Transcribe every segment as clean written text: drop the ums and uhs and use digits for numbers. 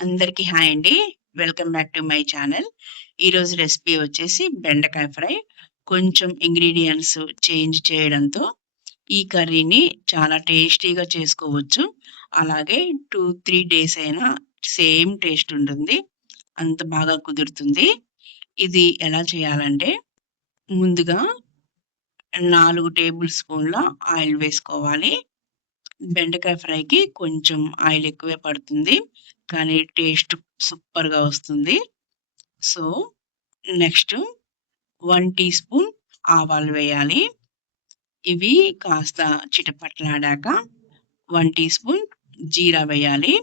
అందరికీ హాయ్ అండి. Welcome back to my channel. ఈరోజు రెసిపీ వచ్చేసి బెండకాయ ఫ్రై. కొంచెం ఇంగ్రీడియెంట్స్ చేంజ్ చేయడంతో ఈ కర్రీని చాలా టేస్టీగా చేసుకోవచ్చు. అలాగే 2, 3 డేస్ అయినా సేమ్ టేస్ట్ ఉంటుంది. అంత బాగా కుదురుతుంది. ఇది ఎలా చేయాలంటే ముందుగా 4 టేబుల్ స్పూన్ల ఆయిల్ వేసుకోవాలి. బెండకాయ ఫ్రైకి కొంచెం ఆయిల్ ఎక్కువే పడుతుంది. కానీ టేస్ట్ సూపర్‌గా వస్తుంది. సో, నెక్స్ట్ 1 టీ స్పూన్ ఆవాలు వేయాలి. ఇవి కాస్త చిటపటలాడాక 1 టీ స్పూన్ జీరా వేయాలి.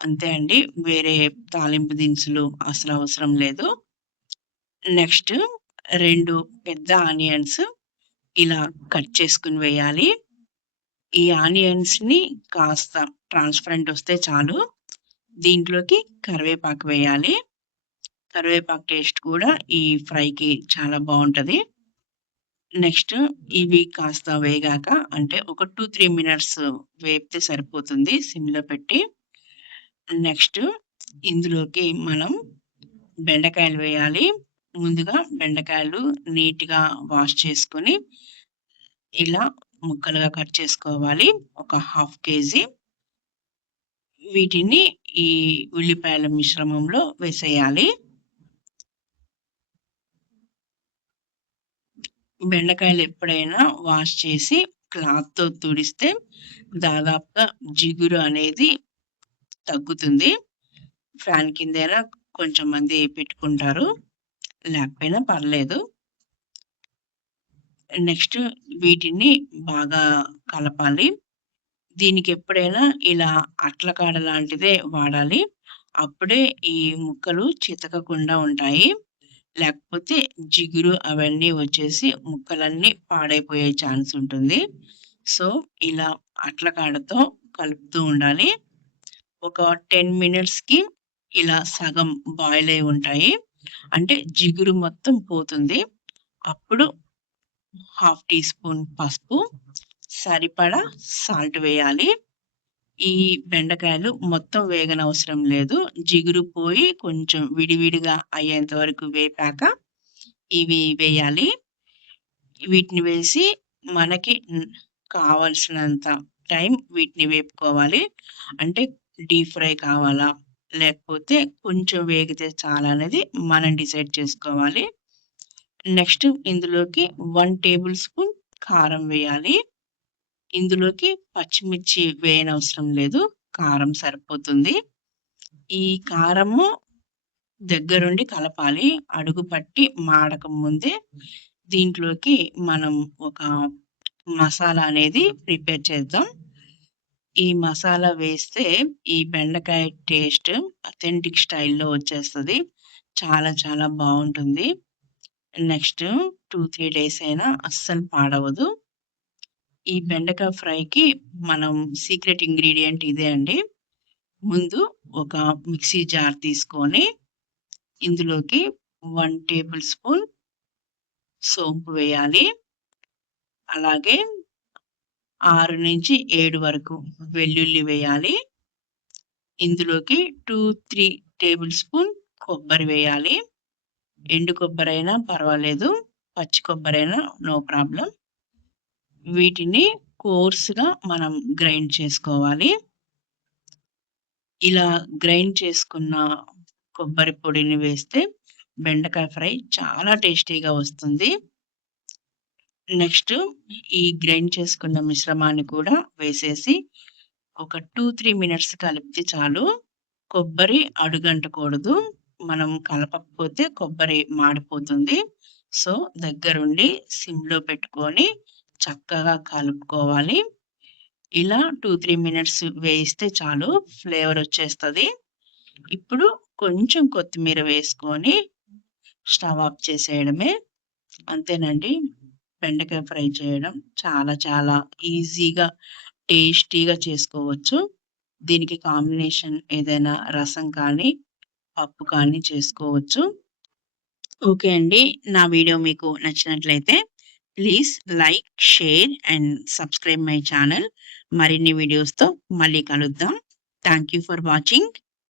అంతే అండి. వేరే తాలింపు దినుసులు అసలు అవసరం లేదు. నెక్స్ట్ 2 పెద్ద ఆనియన్స్ ఇలా కట్ చేసుకొని వేయాలి. ఈ ఆనియన్స్‌ని కాస్త ట్రాన్స్‌పరెంట్ వస్తే చాలు. దీంట్లోకి కరివేపాకు వేయాలి. కరివేపాకు టేస్ట్ కూడా ఈ ఫ్రైకి చాలా బావుంటది. నెక్స్ట్ ఇవి కాస్త వేగాక అంటే ఒక 2, 3 మినిట్స్ వేపితే సరిపోతుంది సిమ్‌లో పెట్టి. నెక్స్ట్ ఇందులోకి మనం బెండకాయలు వేయాలి. ముందుగా బెండకాయలు నీట్‌గా వాష్ చేసుకొని ఇలా ముక్కలుగా కట్ చేసుకోవాలి. ఒక హాఫ్ కేజీ. వీటిని ఈ ఉల్లిపాయల మిశ్రమంలో వేసేయాలి. బెండకాయలు ఎప్పుడైనా వాష్ చేసి క్లాత్‌తో తుడిస్తే దాదాపుగా జిగురు అనేది తగ్గుతుంది. ఫ్యాన్ కిందైనా కొంచెం మంది పెట్టుకుంటారు. లేకపోయినా పర్లేదు. నెక్స్ట్ వీటిని బాగా కలపాలి. దీనికి ఎప్పుడైనా ఇలా అట్లకాడ లాంటిదే వాడాలి. అప్పుడే ఈ ముక్కలు చితకకుండా ఉంటాయి. లేకపోతే జిగురు అవన్నీ వచ్చేసి ముక్కలన్నీ పాడైపోయే ఛాన్స్ ఉంటుంది. సో, ఇలా అట్లకాడతో కలుపుతూ ఉండాలి. ఒక 10 మినిట్స్‌కి ఇలా సగం బాయిల్ అయి ఉంటాయి. అంటే జిగురు మొత్తం పోతుంది. అప్పుడు హాఫ్ టీ స్పూన్ పసుపు, సరిపడా సాల్ట్ వేయాలి. ఈ బెండకాయలు మొత్తం వేగనవసరం లేదు. జిగురు పోయి కొంచెం విడివిడిగా అయ్యేంత వరకు వేపాక ఇవి వేయాలి. వీటిని వేసి మనకి కావాల్సినంత టైం వీటిని వేపుకోవాలి. అంటే డీప్ ఫ్రై కావాలా? లేకపోతే కొంచెం వేగితే చాలా అనేది మనం డిసైడ్ చేసుకోవాలి. నెక్స్ట్ ఇందులోకి 1 టేబుల్ స్పూన్ కారం వేయాలి. ఇందులోకి పచ్చిమిర్చి వేయనవసరం లేదు. కారం సరిపోతుంది. ఈ కారము దగ్గరుండి కలపాలి. అడుగు పట్టి మాడక ముందే దీంట్లోకి మనం ఒక మసాలా అనేది ప్రిపేర్ చేద్దాం. ఈ మసాలా వేస్తే ఈ బెండకాయ టేస్ట్ అథెంటిక్ స్టైల్‌లో వచ్చేస్తది. చాలా చాలా బావుంటుంది. నెక్స్ట్ 2, 3 డేస్ అయినా అస్సలు పాడవదు. ఈ బెండకాయ ఫ్రైకి మనం సీక్రెట్ ఇంగ్రీడియెంట్ ఇదే అండి. ముందు ఒక మిక్సీ జార్ తీసుకొని ఇందులోకి 1 టేబుల్ స్పూన్ సోంపు వేయాలి. అలాగే 6-7 వరకు వెల్లుల్లి వేయాలి. ఇందులోకి 2, 3 టేబుల్ స్పూన్ కొబ్బరి వేయాలి. ఎండు కొబ్బరైనా పర్వాలేదు. పచ్చి కొబ్బరైనా నో ప్రాబ్లమ్. వీటిని కోర్స్‌గా మనం గ్రైండ్ చేసుకోవాలి. ఇలా గ్రైండ్ చేసుకున్న కొబ్బరి పొడిని వేస్తే బెండకాయ ఫ్రై చాలా టేస్టీగా వస్తుంది. నెక్స్ట్ ఈ గ్రైండ్ చేసుకున్న మిశ్రమాన్ని కూడా వేసేసి ఒక 2, 3 మినిట్స్ కలిపితే చాలు. కొబ్బరి అడుగంటకూడదు. మనం కలపకపోతే కొబ్బరి మాడిపోతుంది. సో, దగ్గరుండి సిమ్‌లో పెట్టుకొని చక్కగా కలుపుకోవాలి. ఇలా 2, 3 మినిట్స్ వేయిస్తే చాలు ఫ్లేవర్ వచ్చేస్తది. ఇప్పుడు కొంచెం కొత్తిమీర వేసుకొని స్టవ్ ఆఫ్ చేసేయడమే. అంతేనండి. బెండకాయ ఫ్రై చేయడం చాలా చాలా ఈజీగా, టేస్టీగా చేసుకోవచ్చు. దీనికి కాంబినేషన్ ఏదైనా రసం కానీ, పప్పు కానీ చేసుకోవచ్చు. ఓకే అండి. నా వీడియో మీకు నచ్చినట్లయితే please like, share and subscribe my channel. మరిన్ని వీడియోస్‌తో మళ్ళీ కలుద్దాం. Thank you for watching.